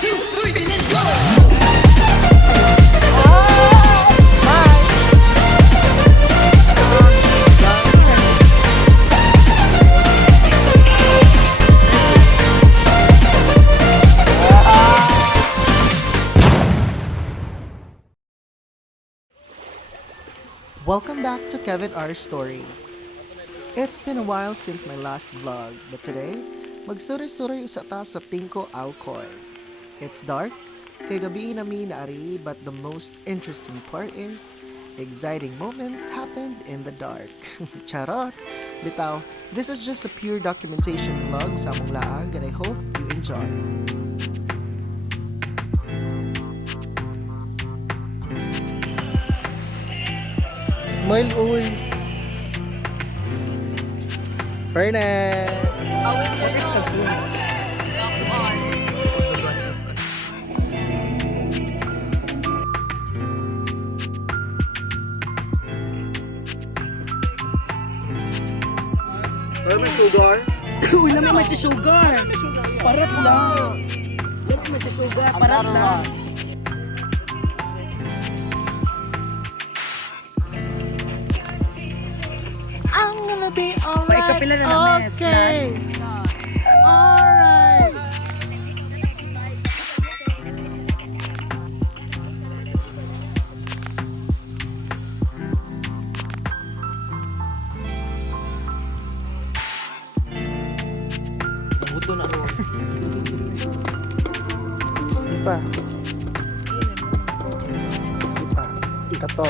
2, 3, let's go! Welcome back to Kevin R Stories. It's been a while since my last vlog, but today, magsuri-suri usa ta sa Tingko, Alcoy. It's dark, kay gabi nami naari, but the most interesting part is, exciting moments happened in the dark. Charot! Bitaw, this is just a pure documentation vlog sa among laag, and I hope you enjoy. Smile, uy! Fernet! Ano may sugar? Uy, naman may si sugar. Parat lang. Naman may si sugar. Parat lang. I'm gonna be alright. Okay! Alright! Buto na ako. Di pa. Di pa. Kato.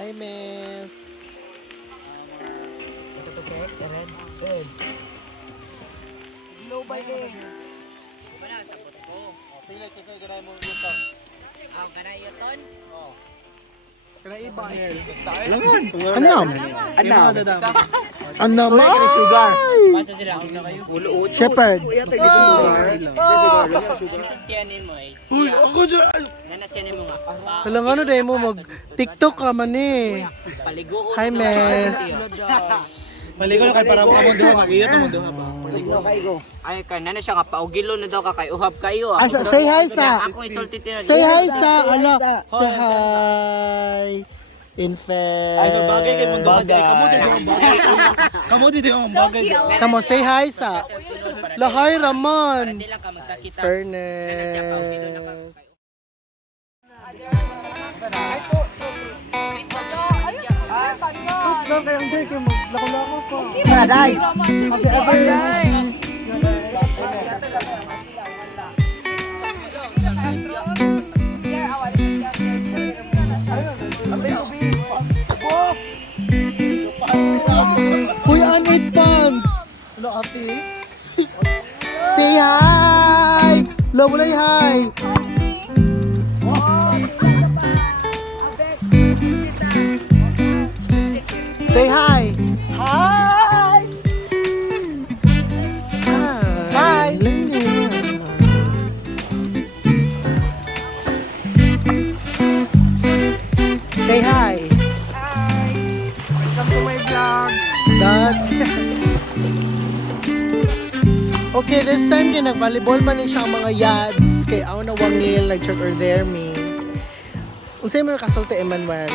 Hi, miss. Low by day. Pilit kasi ganay mo yung tao. Kaya iba. Langon! Anam? Anam. Anam? Sugar! Basta sila ako na kayo. Shepherd. Nasasyanin mo eh. Uy, ako dyan! Nanasyanin mo nga. Halang ano dahil mo mag-tiktok ka man eh. Paligoon. Hi, miss. Paligo na kayo para makamon doon. Mag-iyot naman doon ba? Ay, kanana siya ka paugilo na daw ka kay uhab kayo. Say hi sa. Ako insulti tira. Say hi sa. Ano? Say hi. Infant. Ay, bagay kayo mong bagay. Kamu dito ang bagay. Kamu dito ang bagay. Come on, say hi sa. Lahay Raman. Hindi lang ka magsakita. Fairness. Aday. Uy, an 8 pounds. Ano ate? Say hi. Lawalay hi. Say hi. Hi! Hi. Say hi. Welcome to my vlog. Okay, this time kaya nag-volleyball man siya ang mga yads kay ako na wangil, nag-short or dare me. Unsay mo kasulti, Emmanuel?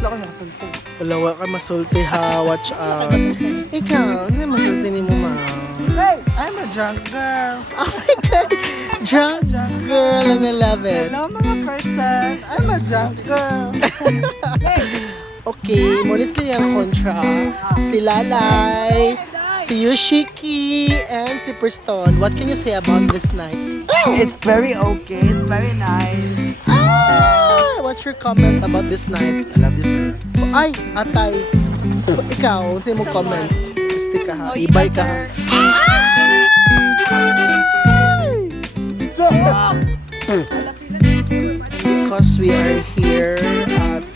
Wala ko nakasulti. Wala ka masulti ha, watch out. Ikaw, unsay masulti ni mo ma? Hey, I'm a drunk girl. Oh my God! Drunk girl, and I love it. Hello mga person. I'm a drunk girl. Okay, honestly yung kontra. Si Lalay, si Yoshiki, and si Preston. What can you say about this night? It's very okay. It's very nice. Ah! what's your comment about this night? I love you, sir. Ay, atay. Ikaw, sino mo comment? Stick ka ha. Ibay ka ha. Because we are here at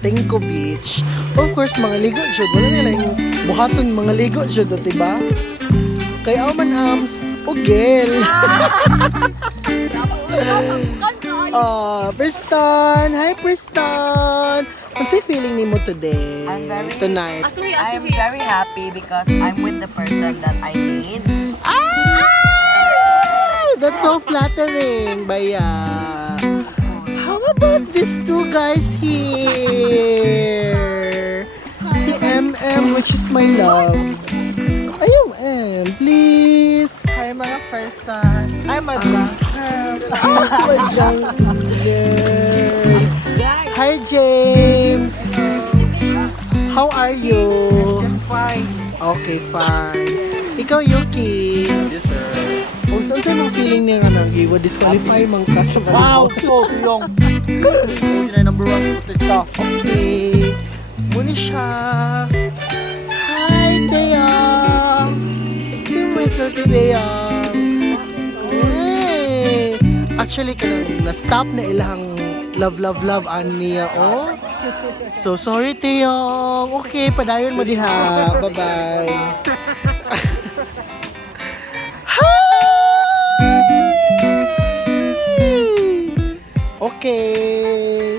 Tingko Beach. Of course, mga ligo jud. Wala nila yung buhaton mga ligo jud, diba? Kay Alman Ams, ugel. Preston! Hi, Preston! What's your feeling ni mo today? Tonight? I'm very happy because I'm with the person that I need. That's so flattering, Baya. How about these two guys here? Si MM, which is my love. Ayun, M, please. Hi mga person. I'm a drunk girl. Oh, my God. Hi, James. How are you? Just fine. Okay, fine. Ikaw, Yuki. Yes, sir. Kung saan sa'yo mong feeling niya nga nang iwa disqualify mang ka sa Wow! Oh, yung... Yung na number 1 protesta. Okay. Muna siya. Hi, Deyang. Si Whistle to Deyang. Hey. Actually, kanang na-stop na ilang love niya, oh. So, sorry, Deyang. Okay, padayon mo diha. Bye-bye. Okay.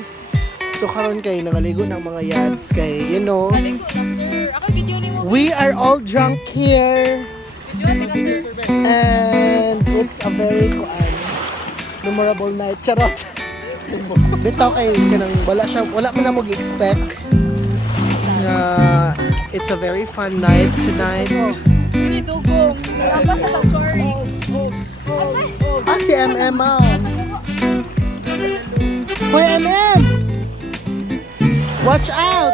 So karon kay nangaligo ng mga yads kay you know. Naligo na, sir. Ako video ni mo. We are all drunk here Video ni ka, sir. and it's a very memorable night. Charot. Bitaw kay kanang wala man na mag-expect na it's a very fun night tonight. Pili dugong. Nagapa sa sanctuary. Si MM Hoy MM! Watch out!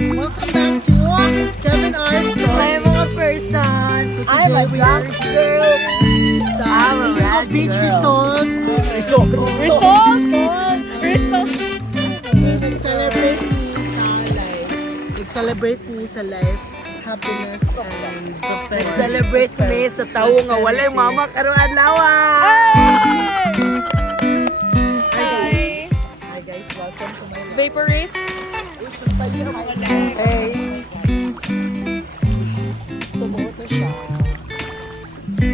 Welcome back to Kevin R. Story. Hi mga person. I'm a drunk girl. I'm a rat Beach girl. Resort. Result. Nag-celebrate me sa life. Happiness and prosperity. Celebrate me sa tao nga walay mama karon adlaw. Hi. Hi guys, welcome to my Vaporist. Hey! Sumuot siya.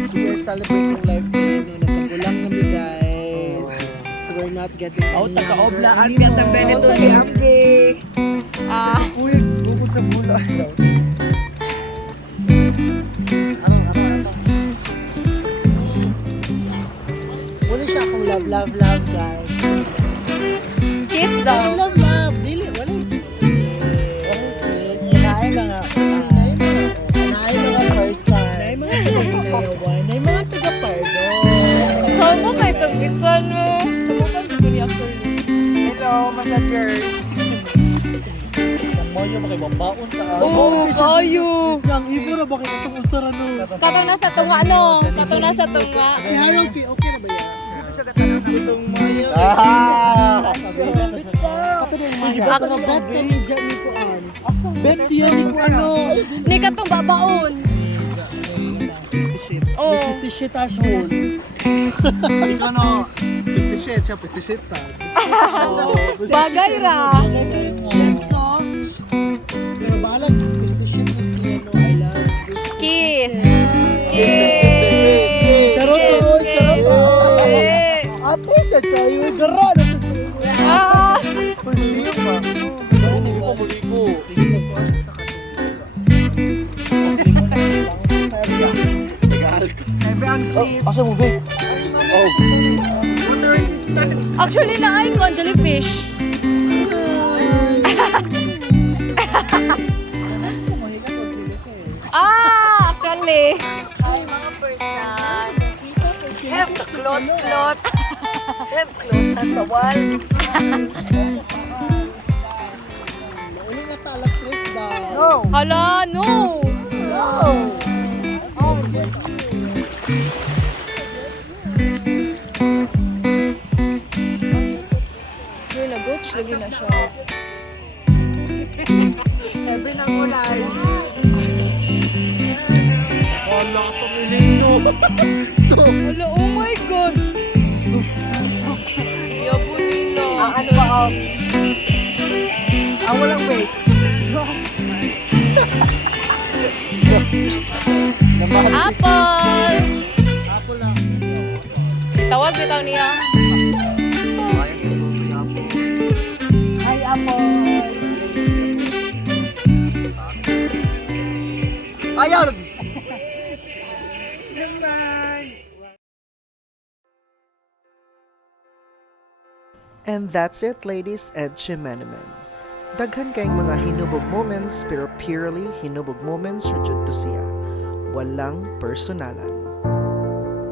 We are celebrating life ngayon. Nagkagulang kami guys. So we're not getting any younger Taga-obla ang anymore. Piat ng Benito ni Ambi. Uy, bukod sa bula. Wala siya akong love guys. Kiss daw. Love. Dili, wala. Yes. Kinain mga person. Nay mga taga-Pinayawan, nay mga taga-Pardo. Saan mo kay itong isan mo? Sumukan sa guli ako. Hello, massagers. Moyo makibambaon ka. Oo, kayo. Isang ibura ba kayo itong usara no? Katong nasa tunga, no? Katong nasa tunga. Si Harold, okay na ba yan? Itong Mayo. Ako Ako bet ka ni Jan ni Kuan. Bet siya ni Kuan no. Ni katong babaon. Oh. Pisti shit as whole. Ikaw no, pistishet siya, pistishet sa. Bagay ra. Pero bahala, pisti shit na siya no. I love this. Kiss. Charot to, charot to. Eh. Ate, sa kayo, gara na sa kayo. Ah. Hindi pa. Hindi pa muligo. Sige, nagpuan sa Asa mo ba? Oh. Water resistant. Actually, na-ay ko ang jellyfish. Actually. Hi mga person. Have the clot. Have clot na sa wall. Uli nga talak, Chris, daw. No. Hala, no. Hi Fresh lagi na siya. Sabi ng ulay. Wala ka pamilino. Wala, oh my God! Yabo nila. Ano ba, Ops? Walang wait. Apple! Tawag bitaw niya. Ay, Apple. Ayaw! And that's it, ladies and gentlemen. Daghan kayong mga hinubog moments pero purely hinubog moments ra jud to siya. Walang personalan.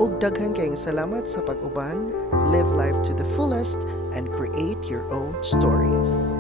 Ug daghan kayong salamat sa pag-uban, live life to the fullest, and create your own stories.